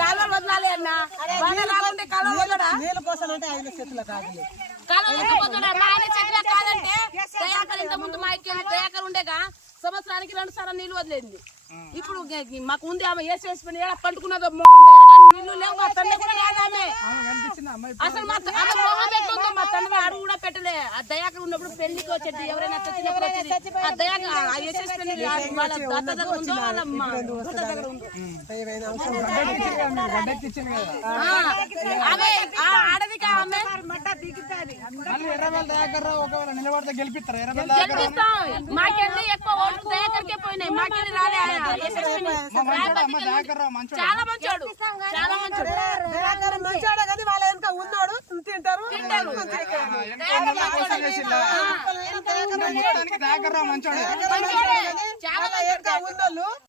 కాలువలు వదలాలి అన్న రాకుంటే కాలువలు వదలడా నీళ్ళ కోసం అంటే ఆయన చేతుల కాదు మా ఆయన చేతిలో కాదంటే దయాకర్ ఇంత ముందు మా దయాకర్ ఉండేగా సంవత్సరానికి 2 సార్లు నీళ్ళు వదిలేంది. ఇప్పుడు మాకు ఉంది ఆమె వేసుకుని పండుకున్నదో మొహం దగ్గర నీళ్లు లేవు. మా తండ్రి కూడా రాదామె అసలు మా మొహం పెట్టుందో మా తండ్రి అడుగు కూడా పెట్టలే. ఆ దయాకర్ ఉన్నప్పుడు పెళ్లికి వచ్చేది ఎవరైనా చచ్చినప్పుడు వచ్చేది ఆ దయాకర్ వేసేసుకుని వాళ్ళ దత్త దగ్గర ఉందో వాళ్ళ దత్త దగ్గర ఉందో ఆమె ఆడదిగా ఆమె గెలిపిస్తాం. మాకెళ్ళి ఎక్కువ ఓట్లు దయాకర్కే పోయినాయి. మాకెళ్ళి రాలే. చాలా మంచోడు చాలా మంచోడు కదా వాళ్ళ వెనక ఉన్నాడు తింటారు చాలా